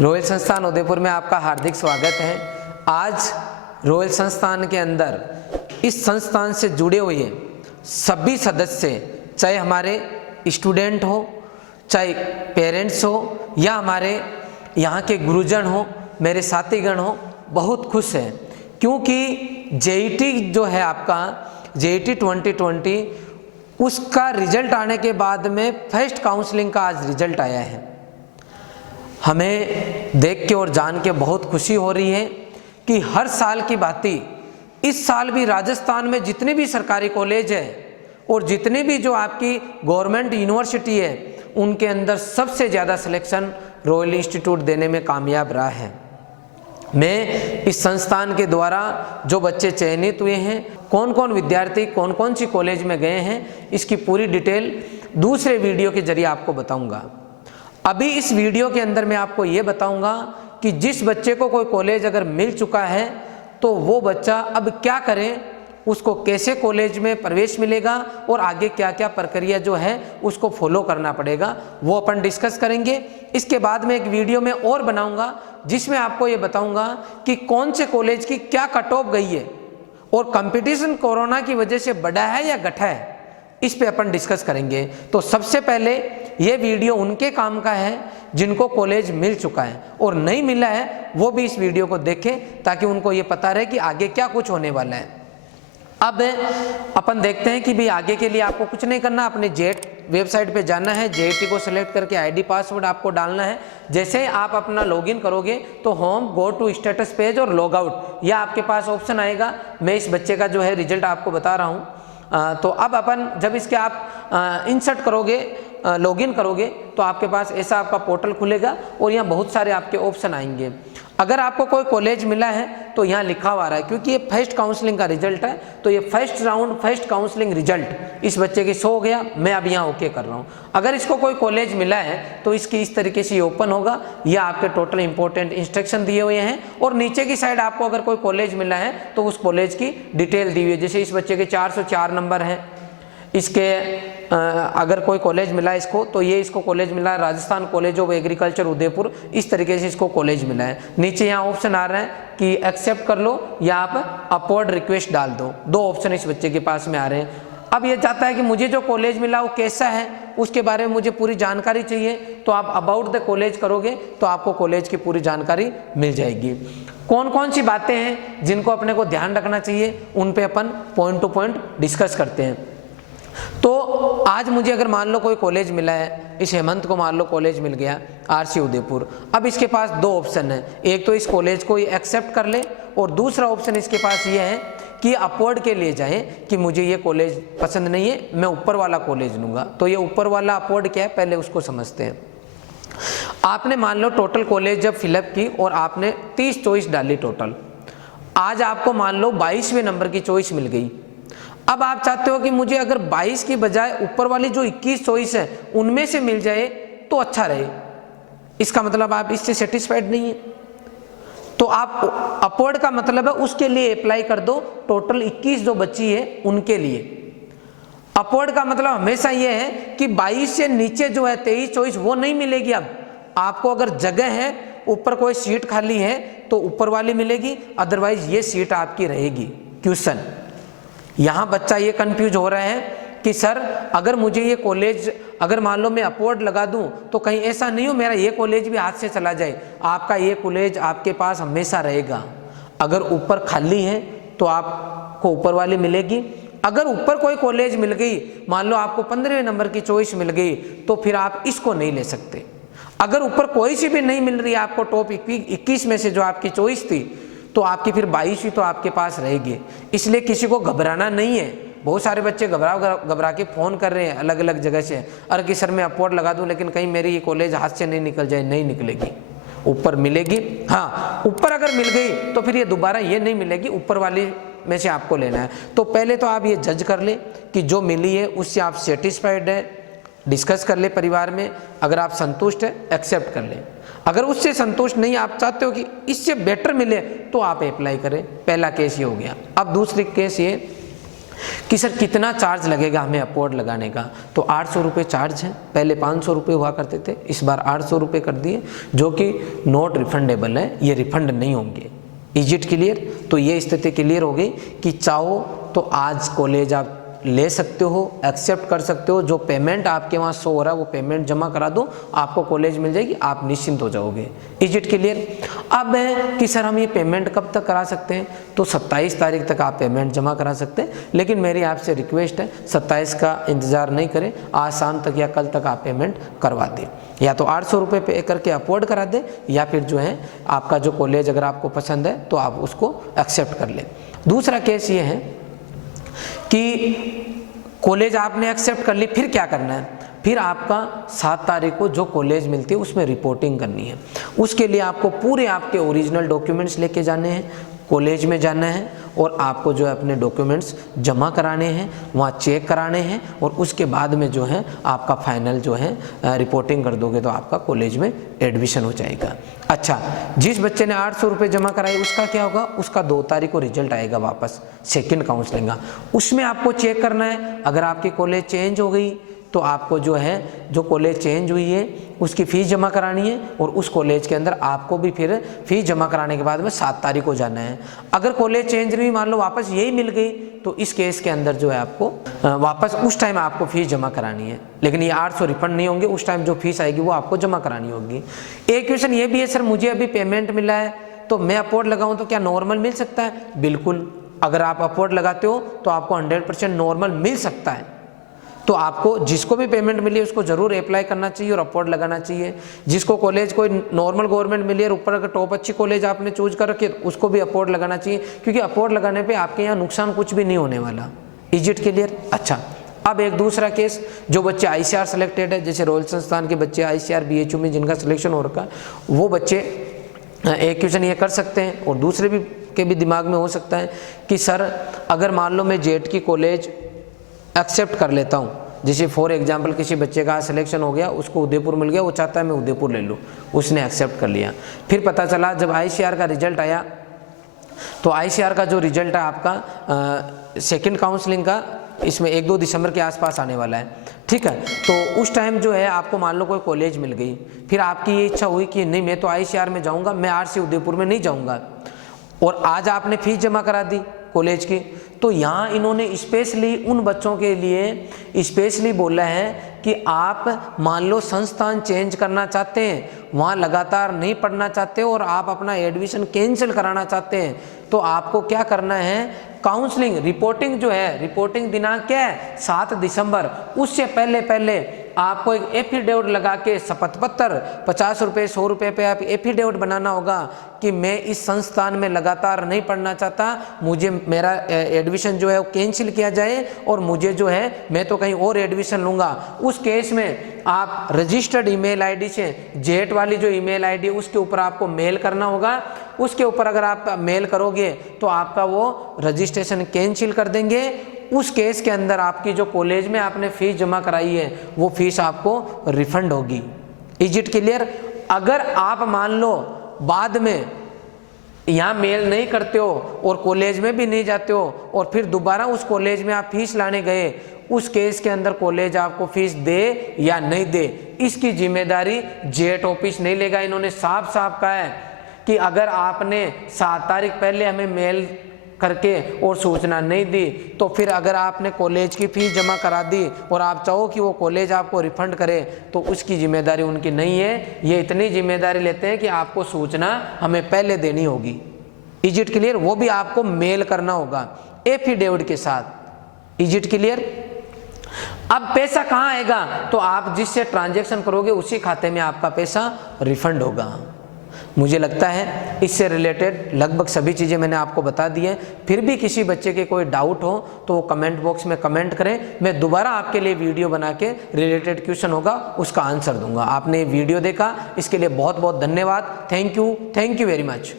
Royal संस्थान उदयपुर में आपका हार्दिक स्वागत है। आज रॉयल संस्थान के अंदर इस संस्थान से जुड़े हुए सभी सदस्य, चाहे हमारे स्टूडेंट हो, चाहे पेरेंट्स हो या हमारे यहाँ के गुरुजन हो, मेरे साथीगण हो, बहुत खुश हैं क्योंकि जेईटी जो है आपका जेईटी 2020 उसका रिजल्ट आने के बाद में फर्स्ट काउंसलिंग का आज रिजल्ट आया है। हमें देख के और जान के बहुत खुशी हो रही है कि हर साल की भांति इस साल भी राजस्थान में जितने भी सरकारी कॉलेज है और जितने भी जो आपकी गवर्नमेंट यूनिवर्सिटी है उनके अंदर सबसे ज़्यादा सिलेक्शन रॉयल इंस्टीट्यूट देने में कामयाब रहा है। मैं इस संस्थान के द्वारा जो बच्चे चयनित हुए हैं, कौन कौन विद्यार्थी कौन कौन सी कॉलेज में गए हैं, इसकी पूरी डिटेल दूसरे वीडियो के जरिए आपको बताऊंगा। अभी इस वीडियो के अंदर मैं आपको ये बताऊंगा कि जिस बच्चे को कोई कॉलेज अगर मिल चुका है तो वो बच्चा अब क्या करे, उसको कैसे कॉलेज में प्रवेश मिलेगा और आगे क्या क्या प्रक्रिया जो है उसको फॉलो करना पड़ेगा, वो अपन डिस्कस करेंगे। इसके बाद में एक वीडियो में और बनाऊंगा जिसमें आपको ये बताऊंगा कि कौन से कॉलेज की क्या कट ऑफ गई है और कंपटीशन कोरोना की वजह से बढ़ा है या घटा है, इस पे अपन डिस्कस करेंगे। तो सबसे पहले ये वीडियो उनके काम का है जिनको कॉलेज मिल चुका है, और नहीं मिला है वो भी इस वीडियो को देखें ताकि उनको ये पता रहे कि आगे क्या कुछ होने वाला है। अब अपन देखते हैं कि भाई आगे के लिए आपको कुछ नहीं करना, अपने जेट वेबसाइट पे जाना है, जेईटी को सिलेक्ट करके आईडी पासवर्ड आपको डालना है। जैसे आप अपना लॉगिन करोगे तो home go to status page और लॉग आउट, यह आपके पास ऑप्शन आएगा। मैं इस बच्चे का जो है रिजल्ट आपको बता रहा हूँ। तो अब अपन जब इसके आप इंसर्ट करोगे, लॉगिन करोगे तो आपके पास ऐसा आपका पोर्टल खुलेगा और यहाँ बहुत सारे आपके ऑप्शन आएंगे। अगर आपको कोई कॉलेज मिला है तो यहाँ लिखा हुआ रहा है, क्योंकि ये फर्स्ट काउंसलिंग का रिजल्ट है, तो ये first round first counselling result इस बच्चे की शो हो गया। मैं अब यहाँ ओके कर रहा हूँ। अगर इसको कोई कॉलेज मिला है तो इसकी इस तरीके से ओपन होगा। यह आपके टोटल इंपॉर्टेंट इंस्ट्रक्शन दिए हुए हैं और नीचे की साइड आपको अगर कोई कॉलेज मिला है तो उस कॉलेज की डिटेल दी हुई है। जैसे इस बच्चे के 404 नंबर हैं, इसके अगर कोई कॉलेज मिला है इसको, तो ये इसको कॉलेज मिला है Rajasthan college of agriculture Udaipur, इस तरीके से इसको कॉलेज मिला है। नीचे यहाँ ऑप्शन आ रहा है कि एक्सेप्ट कर लो या आप अपवर्ड रिक्वेस्ट डाल दो। दो ऑप्शन इस बच्चे के पास में आ रहे हैं। अब ये चाहता है कि मुझे जो कॉलेज मिला वो कैसा है, उसके बारे में मुझे पूरी जानकारी चाहिए, तो आप अबाउट द कॉलेज करोगे तो आपको कॉलेज की पूरी जानकारी मिल जाएगी। कौन कौन सी बातें हैं जिनको अपने को ध्यान रखना चाहिए, उन पे अपन पॉइंट टू पॉइंट डिस्कस करते हैं। तो आज मुझे अगर मान लो कोई कॉलेज मिला है, इस हेमंत को मान लो कॉलेज मिल गया आरसी उदयपुर। अब इसके पास दो ऑप्शन है, एक तो इस कॉलेज को एक्सेप्ट कर ले और दूसरा ऑप्शन इसके पास ये है कि अपवर्ड के लिए जाए कि मुझे ये कॉलेज पसंद नहीं है, मैं ऊपर वाला कॉलेज लूँगा। तो ये ऊपर वाला अपवर्ड क्या है, पहले उसको समझते हैं। आपने मान लो टोटल कॉलेज जब फिलअप की और आपने 30 चॉइस डाली टोटल, आज आपको मान लो 22वें नंबर की चॉइस मिल गई। अब आप चाहते हो कि मुझे अगर 22 की बजाय ऊपर वाली जो 21 चॉइस है उनमें से मिल जाए तो अच्छा रहे। इसका मतलब आप इससे सेटिस्फाइड नहीं है, तो आप अपवर्ड का मतलब है उसके लिए अप्लाई कर दो। टोटल 21 जो बची है उनके लिए अपवर्ड का मतलब हमेशा ये है कि 22 से नीचे जो है 23 चॉइस वो नहीं मिलेगी। अब आपको अगर जगह है, ऊपर कोई सीट खाली है तो ऊपर वाली मिलेगी, अदरवाइज ये सीट आपकी रहेगी। क्वेश्चन यहाँ बच्चा ये कंफ्यूज हो रहा है कि सर अगर मुझे ये कॉलेज अगर मान लो मैं अपवर्ड लगा दूं तो कहीं ऐसा नहीं हो मेरा ये कॉलेज भी हाथ से चला जाए। आपका ये कॉलेज आपके पास हमेशा रहेगा। अगर ऊपर खाली है तो आपको ऊपर वाली मिलेगी। अगर ऊपर कोई कॉलेज मिल गई, मान लो आपको 15वें नंबर की चॉइस मिल गई, तो फिर आप इसको नहीं ले सकते। अगर ऊपर कोई सी भी नहीं मिल रही आपको टॉप 21 में से जो आपकी चॉइस थी, तो आपकी फिर 22 ही तो आपके पास रहेगी। इसलिए किसी को घबराना नहीं है। बहुत सारे बच्चे घबरा के फ़ोन कर रहे हैं अलग अलग जगह से, अरे कि सर मैं अपवर्ड लगा दूं लेकिन कहीं मेरी ये कॉलेज हाथ से नहीं निकल जाए। नहीं निकलेगी, ऊपर मिलेगी। हाँ, ऊपर अगर मिल गई तो फिर ये दोबारा ये नहीं मिलेगी, ऊपर वाली में से आपको लेना है। तो पहले तो आप ये जज कर ले कि जो मिली है उससे आप सेटिस्फाइड है, डिस्कस कर ले परिवार में। अगर आप संतुष्ट है एक्सेप्ट कर ले। अगर उससे संतुष्ट नहीं, आप चाहते हो कि इससे बेटर मिले, तो आप अप्लाई करें। पहला केस ये हो गया। अब दूसरी केस ये कि सर कितना चार्ज लगेगा हमें अपवर्ड लगाने का, तो 800 रुपये चार्ज है। पहले 500 रुपये हुआ करते थे, इस बार 800 रुपये कर दिए, जो कि नॉट रिफंडेबल है, ये रिफंड नहीं होंगे। Is it clear? तो ये स्थिति क्लियर हो गई कि चाहो तो आज कॉलेज आप ले सकते हो, एक्सेप्ट कर सकते हो, जो पेमेंट आपके वहाँ शो हो रहा है वो पेमेंट जमा करा दो, आपको कॉलेज मिल जाएगी, आप निश्चिंत हो जाओगे। Is it clear? अब है कि सर हम ये पेमेंट कब तक करा सकते हैं, तो 27 तारीख तक आप पेमेंट जमा करा सकते हैं, लेकिन मेरी आपसे रिक्वेस्ट है 27 का इंतज़ार नहीं करें, आज शाम तक या कल तक आप पेमेंट करवा दें, या तो 800 रुपये पे करके अपवर्ड करा दें, या फिर जो है आपका जो कॉलेज अगर आपको पसंद है तो आप उसको एक्सेप्ट कर लें। दूसरा केस ये है कि कॉलेज आपने एक्सेप्ट कर ली, फिर क्या करना है? फिर आपका 7 तारीख को जो कॉलेज मिलती है उसमें रिपोर्टिंग करनी है। उसके लिए आपको पूरे आपके ओरिजिनल डॉक्यूमेंट्स लेके जाने हैं, कॉलेज में जाना है और आपको जो है अपने डॉक्यूमेंट्स जमा कराने हैं, वहाँ चेक कराने हैं, और उसके बाद में जो है आपका फाइनल जो है रिपोर्टिंग कर दोगे तो आपका कॉलेज में एडमिशन हो जाएगा। अच्छा, जिस बच्चे ने 800 रुपये जमा कराए उसका क्या होगा? उसका 2 तारीख को रिजल्ट आएगा वापस, सेकेंड काउंसलिंग का। उसमें आपको चेक करना है, अगर आपकी कॉलेज चेंज हो गई तो आपको जो है जो कॉलेज चेंज हुई है उसकी फ़ीस जमा करानी है, और उस कॉलेज के अंदर आपको भी फिर फ़ीस जमा कराने के बाद में 7 तारीख को जाना है। अगर कॉलेज चेंज नहीं, मान लो वापस यही मिल गई, तो इस केस के अंदर जो है आपको वापस उस टाइम आपको फ़ीस जमा करानी है, लेकिन ये 800 रिफंड नहीं होंगे, उस टाइम जो फीस आएगी वो आपको जमा करानी होगी। एक क्वेश्चन ये भी है, सर मुझे अभी पेमेंट मिला है तो मैं अपवर्ड लगाऊँ तो क्या नॉर्मल मिल सकता है? बिल्कुल, अगर आप अपवर्ड लगाते हो तो आपको 100% नॉर्मल मिल सकता है। तो आपको जिसको भी पेमेंट मिली है उसको जरूर अप्लाई करना चाहिए और अपवर्ड लगाना चाहिए। जिसको कॉलेज कोई नॉर्मल गवर्नमेंट मिली है, ऊपर अगर टॉप अच्छी कॉलेज आपने चूज कर रखी है तो उसको भी अपवर्ड लगाना चाहिए, क्योंकि अपवर्ड लगाने पे आपके यहाँ नुकसान कुछ भी नहीं होने वाला। Is it clear? अच्छा, अब एक दूसरा केस, जो बच्चे ICR सेलेक्टेड है, जैसे रॉयल संस्थान के बच्चे ICR BHU में जिनका सिलेक्शन हो रखा है, वो बच्चे एक क्वेश्चन ये कर सकते हैं, और दूसरे भी के भी दिमाग में हो सकता है कि सर अगर मान लो मैं जेट की कॉलेज एक्सेप्ट कर लेता हूँ, जैसे फॉर एग्जांपल किसी बच्चे का सिलेक्शन हो गया, उसको उदयपुर मिल गया, वो चाहता है मैं उदयपुर ले लूँ, उसने एक्सेप्ट कर लिया। फिर पता चला जब ICR का रिजल्ट आया, तो ICR का जो रिजल्ट है आपका सेकंड काउंसलिंग का, इसमें 1-2 दिसंबर के आसपास आने वाला है, ठीक है। तो उस टाइम जो है आपको मान लो कोई कॉलेज मिल गई, फिर आपकी ये इच्छा हुई कि नहीं मैं तो ICR में जाऊँगा, मैं RC उदयपुर में नहीं जाऊँगा, और आज आपने फीस जमा करा दी कॉलेज की, तो यहाँ इन्होंने स्पेशली उन बच्चों के लिए स्पेशली बोला है कि आप मान लो संस्थान चेंज करना चाहते हैं, वहाँ लगातार नहीं पढ़ना चाहते और आप अपना एडमिशन कैंसिल कराना चाहते हैं, तो आपको क्या करना है? काउंसलिंग रिपोर्टिंग जो है, रिपोर्टिंग दिनांक क्या है? 7 दिसंबर। उससे पहले आपको एक एफिडेविट लगा के शपथ पत्र 50 रुपये 100 रुपये पे आप एफिडेविट बनाना होगा कि मैं इस संस्थान में लगातार नहीं पढ़ना चाहता, मुझे मेरा एडमिशन जो है वो कैंसिल किया जाए, और मुझे जो है मैं तो कहीं और एडमिशन लूँगा। उस केस में आप रजिस्टर्ड ईमेल आईडी से, जेट वाली जो ईमेल आईडी उसके ऊपर आपको मेल करना होगा। उसके ऊपर अगर आप मेल करोगे तो आपका वो रजिस्ट्रेशन कैंसिल कर देंगे। उस केस के अंदर आपकी जो कॉलेज में आपने फीस जमा कराई है वो फीस आपको रिफंड होगी। Is it clear? अगर आप मान लो बाद में यहाँ मेल नहीं करते हो और कॉलेज में भी नहीं जाते हो और फिर दोबारा उस कॉलेज में आप फीस लाने गए, उस केस के अंदर कॉलेज आपको फीस दे या नहीं दे, इसकी जिम्मेदारी जेट ऑफिस नहीं लेगा। इन्होंने साफ साफ कहा है कि अगर आपने 7 तारीख पहले हमें मेल करके और सूचना नहीं दी, तो फिर अगर आपने कॉलेज की फीस जमा करा दी और आप चाहो कि वो कॉलेज आपको रिफंड करे, तो उसकी जिम्मेदारी उनकी नहीं है। ये इतनी जिम्मेदारी लेते हैं कि आपको सूचना हमें पहले देनी होगी। Is it clear? वो भी आपको मेल करना होगा एफिडेविट के साथ। Is it clear? अब पैसा कहाँ आएगा? तो आप जिससे ट्रांजैक्शन करोगे उसी खाते में आपका पैसा रिफंड होगा। मुझे लगता है इससे रिलेटेड लगभग सभी चीज़ें मैंने आपको बता दी हैं। फिर भी किसी बच्चे के कोई डाउट हो तो वो कमेंट बॉक्स में कमेंट करें, मैं दोबारा आपके लिए वीडियो बना के रिलेटेड क्वेश्चन होगा उसका आंसर दूंगा। आपने वीडियो देखा इसके लिए बहुत बहुत धन्यवाद। Thank you very much.